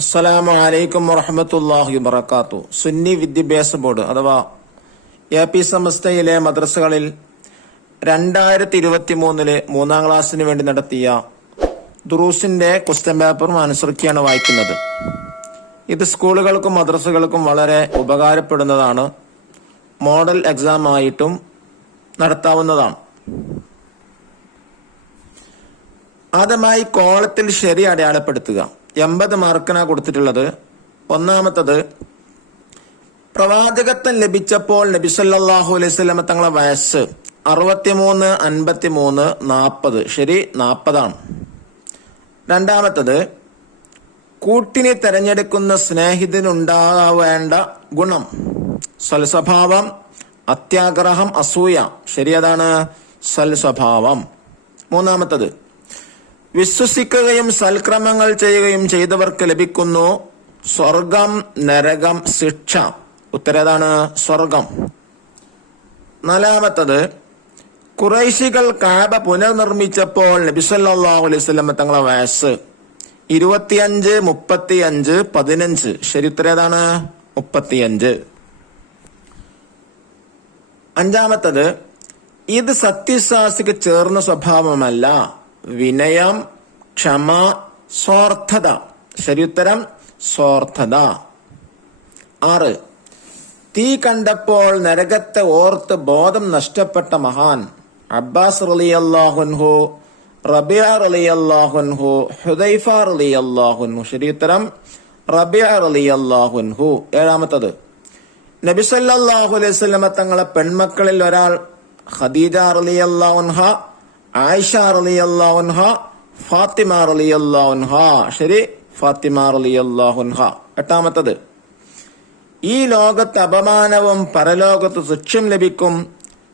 അസ്സലാമു അലൈക്കും വറഹ്മത്തുള്ളാഹി വബറകാതുഹു. സുന്നി വിദ്യാഭ്യാസ ബോർഡ് അഥവാ എപി സമസ്തയിലെ മദ്രസകളിൽ 2023 മൂന്നാം ക്ലാസ്സിന് വേണ്ടി നടത്തിയ ദുറൂസിന്റെ ക്വസ്റ്റ്യൻ പേപ്പറും അനുസരിച്ചാണ് വായിക്കുന്നത്. ഇത് സ്കൂളുകൾക്കും മദ്രസകൾക്കും വളരെ ഉപകാരപ്പെടുന്നതാണ്. മോഡൽ എക്സാം ആയിട്ടും നടത്താവുന്നതാണ്. ആദ്യമായി കോളത്തിൽ ശരി അടയാളപ്പെടുത്തുക. 80 മാർക്കിനാണ് കൊടുത്തിട്ടുള്ളത്. ഒന്നാമത്തത്, പ്രവാചകത്വം ലഭിച്ചപ്പോൾ നബി സല്ലല്ലാഹു അലൈഹി വസല്ലം തങ്ങളെ വയസ്സ് 63, 53, 40. ശരി, 40 ആണ്. രണ്ടാമത്തത്, കൂട്ടിനെ തെരഞ്ഞെടുക്കുന്ന സ്നേഹിതനുണ്ടാവേണ്ട ഗുണം സൽസ്വഭാവം, അത്യാഗ്രഹം, അസൂയ. ശരി, അതാണ് സൽസ്വഭാവം. മൂന്നാമത്തത്, വിശ്വസിക്കുകയും സൽക്രമങ്ങൾ ചെയ്യുകയും ചെയ്തവർക്ക് ലഭിക്കുന്നു സ്വർഗം, നരകം, ശിക്ഷ. ഉത്തരേതാണ് സ്വർഗം. നാലാമത്തത്, ഖുറൈശികൾ കഅബ പുനർനിർമ്മിച്ചപ്പോൾ നബി സല്ലല്ലാഹു അലൈഹി വസല്ലം തങ്ങളെ വയസ്സ് 25, 35, 15. ശരി, ഉത്തരേതാണ് 35. അഞ്ചാമത്തത്, ഇത് സത്യവിശ്വാസിക്ക് ചേർന്ന സ്വഭാവമല്ല. വിനയം, ക്ഷമ, സ്വാർത്ഥത. ശരിയുത്തരം സ്വാർത്ഥത. 6, തീ കണ്ടപ്പോൾ നരകത്തെ ഓർത്ത് ബോധം നഷ്ടപ്പെട്ട മഹാൻ അബ്ബാസ് റളിയല്ലാഹു അൻഹു, റബിഅ റളിയല്ലാഹു അൻഹു, ഹുദൈഫ റളിയല്ലാഹു അൻഹു. ശരിയുത്തരം റബിഅ റളിയല്ലാഹു അൻഹു. ഏഴാമത്തത്, നബി സല്ലല്ലാഹു അലൈഹി വസല്ലം തങ്ങളെ പെൺമക്കളിൽ ഒരാൾ ഖദീജ റളിയല്ലാഹു അൻഹ, ആയിഷ റളിയല്ലാഹു അൻഹ, ഫാത്തിമ റളിയല്ലാഹു അൻഹ. ശരി, ഫാത്തിമ റളിയല്ലാഹു അൻഹ. എട്ടാമത്തത്, ഈ ലോകത്ത് അപമാനവും പരലോകത്ത് ശിക്ഷയും ലഭിക്കും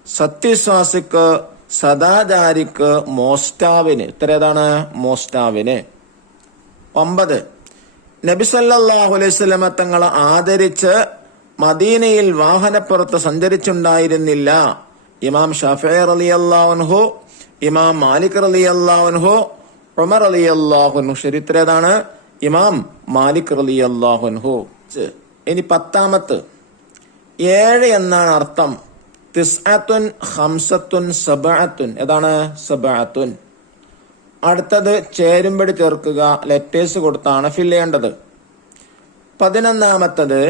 സത്യവിശ്വാസിക്ക്, സദാചാരിക്ക്, മോഷ്ടാവിന്. ഉത്തരേതാണ് മോഷ്ടാവിന്. 9, നബി സല്ലല്ലാഹു അലൈഹി വസല്ലം തങ്ങളെ ആദരിച്ച് മദീനയിൽ വാഹനപ്പുറത്ത് സഞ്ചരിച്ചുണ്ടായിരുന്നില്ല ഇമാം ഷാഫിഈ റളിയല്ലാഹു അൻഹു, ഇമാം മാലിക് റളിയല്ലാഹു അൻഹു, ഉമർ റളിയല്ലാഹു അൻഹു. ശരി, ഉത്തരേതാണ് ഇമാം മാലിക് റളിയല്ലാഹു അൻഹു. ഇനി 10, 7 എന്നാണ് അർത്ഥം. തിസ്അത്തുൻ, ഖംസത്തുൻ, സബഅത്തുൻ. ഏതാണ് സബഅത്തുൻ? അടുത്തത്, ചേരുംപടി ചേർക്കുക. ലെറ്റേഴ്സ് കൊടുത്താണ് ഫിൽ ചെയ്യേണ്ടത്. 11,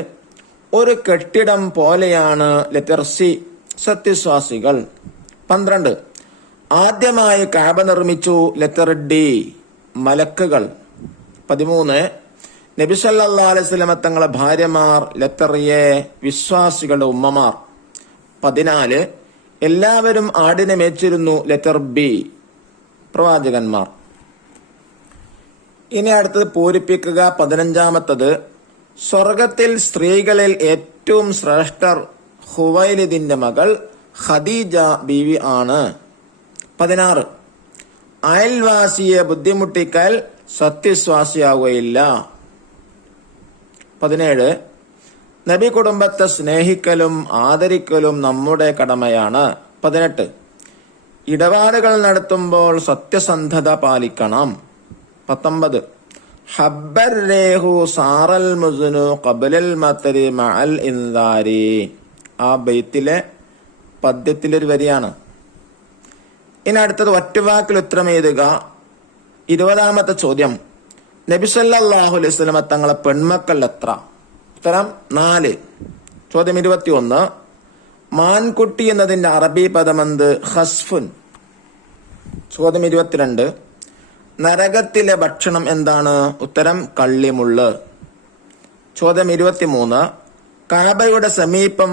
ഒരു കെട്ടിടം പോലെയാണ് ലെറ്റർ സി സത്യവിശ്വാസികൾ. 12, ആദ്യമായി കഅബ നിർമ്മിച്ചു ലെറ്റർ ഡി മലക്കുകൾ. 13, നബി സല്ലല്ലാഹു അലൈഹി വസല്ലം തങ്ങളെ ഭാര്യമാർ ലെറ്റർ എ വിശ്വാസികളുടെ ഉമ്മമാർ. 14, എല്ലാവരും ആടിനെ മേച്ചിരുന്നു ലെറ്റർ ബി പ്രവാചകന്മാർ. ഇനി അടുത്തത് പൂരിപ്പിക്കുക. 15, സ്വർഗത്തിൽ സ്ത്രീകളിൽ ഏറ്റവും ശ്രേഷ്ഠർ ഖുവൈലിദിന്റെ മകൾ ഖദീജ ബീവി ആണ്. 16, അയൽവാസിയെ ബുദ്ധിമുട്ടിക്കൽ സത്യവിശ്വാസിയാവുകയില്ല. 17, നബി കുടുംബത്തെ സ്നേഹിക്കലും ആദരിക്കലും നമ്മുടെ കടമയാണ്. 18, ഇടപാടുകൾ നടത്തുമ്പോൾ സത്യസന്ധത പാലിക്കണം. 19, ഹബ്ബർ രേഹു സാറൽ മുസ്നു ഖബലൽ മതരി മഅൽ ഇൻദാരി. ആ ബൈത്തിലെ പദ്യത്തിലൊരു വരിയാണ്. ഇനി അടുത്തത്, ഒറ്റവാക്കിൽ ഉത്തരം എഴുതുക. 20ാമത്തെ ചോദ്യം, നബി സല്ലല്ലാഹു അലൈഹി വസല്ലം തങ്ങളെ പെൺമക്കൾ എത്ര? ഉത്തരം 4. ചോദ്യം 21, മാൻകുട്ടി എന്നതിന്റെ അറബി പദമെന്ത്? ഖസ്ഫുൻ. ചോദ്യം 22, നരകത്തിലെ ഭക്ഷണം എന്താണ്? ഉത്തരം കള്ളിമുള്ള്. ചോദ്യം 23, കഅബയുടെ സമീപം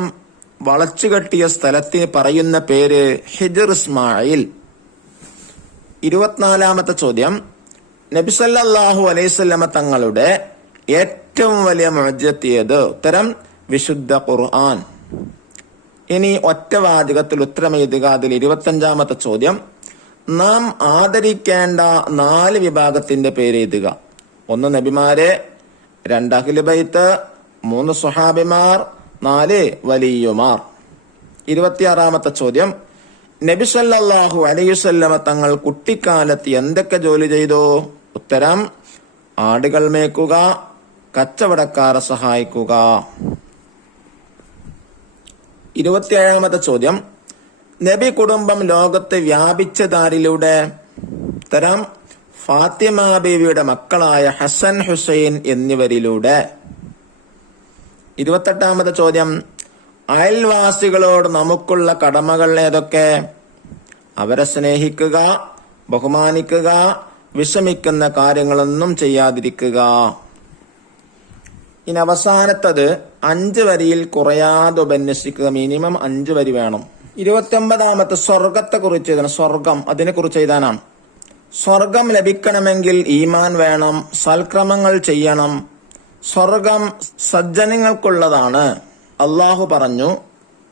വളച്ചുകെട്ടിയ സ്ഥലത്തിന് പറയുന്ന പേര് ഹിജ്ർ ഇസ്മായിൽ. 24ാമത്തെ ചോദ്യം, നബി സല്ലല്ലാഹു അലൈഹി വസല്ലം തങ്ങളുടെ ഏറ്റവും വലിയ മുഅ്ജിസത്ത് ഏത്? ഉത്തരം വിശുദ്ധ ഖുർആൻ. ഇനി ഒറ്റവാചകത്തിൽ ഉത്തരം എഴുതുക. അതിൽ 25ാമത്തെ ചോദ്യം, നാം ആദരിക്കേണ്ട 4 വിഭാഗത്തിന്റെ പേര് എഴുതുക. 1 നബിമാരെ, 2 അഹ്ലു ബൈത്ത്, 3 സ്വഹാബിമാർ, 4 വലിയുമാർ. 26ാമത്തെ ചോദ്യം, നബി സല്ലല്ലാഹു അലൈഹി വസല്ലം തങ്ങൾ കുട്ടിക്കാലത്ത് എന്തൊക്കെ ജോലി ചെയ്തു? ഉത്തരം ആടുകൾ മേക്കുക, കച്ചവടക്കാരെ സഹായിക്കുക. 27-ാമത്തെ ചോദ്യം, നബി കുടുംബം ലോകത്ത് വ്യാപിച്ചതാരിലൂടെ? ഉത്തരം, ഫാത്തിമ ബീവിയുടെ മക്കളായ ഹസൻ, ഹുസൈൻ എന്നിവരിലൂടെ. 28-ാമത്തെ ചോദ്യം, അയൽവാസികളോട് നമുക്കുള്ള കടമകൾ ഏതൊക്കെ? അവരെ സ്നേഹിക്കുക, ബഹുമാനിക്കുക, വിഷമിക്കുന്ന കാര്യങ്ങളൊന്നും ചെയ്യാതിരിക്കുക. ഇനി അവസാനത്തത് 5 വരിയിൽ കുറയാതെ ഉപന്യസിക്കുക. മിനിമം 5 വരി വേണം. 29-ാമത്തെ സ്വർഗത്തെ കുറിച്ച് എഴുതണം. സ്വർഗം, അതിനെ കുറിച്ച് എഴുതാനാണ്. സ്വർഗം ലഭിക്കണമെങ്കിൽ ഈമാൻ വേണം, സൽക്രമങ്ങൾ ചെയ്യണം. സ്വർഗം സജ്ജനങ്ങൾക്കുള്ളതാണ്. അള്ളാഹു പറഞ്ഞു,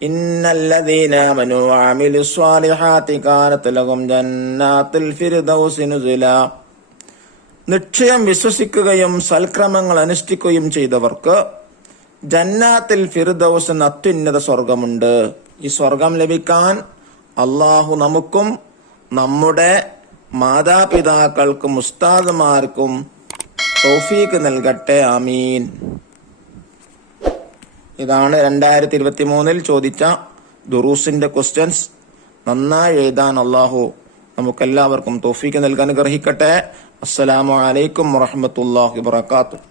ഇന്നല്ലദീന ആമനൂ വഅമിലുസ് സ്വാലിഹാത്തി കാനത് ലഹും ജന്നാത്തുൽ ഫിർദൗസി നുസുലാ. നിശ്ചയം വിശ്വസിക്കുകയും സൽക്രമങ്ങൾ അനുഷ്ഠിക്കുകയും ചെയ്തവർക്ക് ജന്നാത്തുൽ ഫിർദൗസ് എന്ന അത്യുന്നത സ്വർഗമുണ്ട്. ഈ സ്വർഗം ലഭിക്കാൻ അള്ളാഹു നമുക്കും നമ്മുടെ മാതാപിതാക്കൾക്കും ഉസ്താദുമാർക്കും തൗഫീഖ് നൽകട്ടെ. ആമീൻ. ഇതാണ് 2023 ചോദിച്ച ദുറൂസിന്റെ ക്വസ്റ്റ്യൻസ്. നന്നായി എഴുതാൻ അള്ളാഹു നമുക്കെല്ലാവർക്കും തൗഫീഖ് നൽകാൻ അനുഗ്രഹിക്കട്ടെ. അസ്സലാമു അലൈക്കും വറഹ്മത്തുള്ളാഹി വബറകാതുഹു.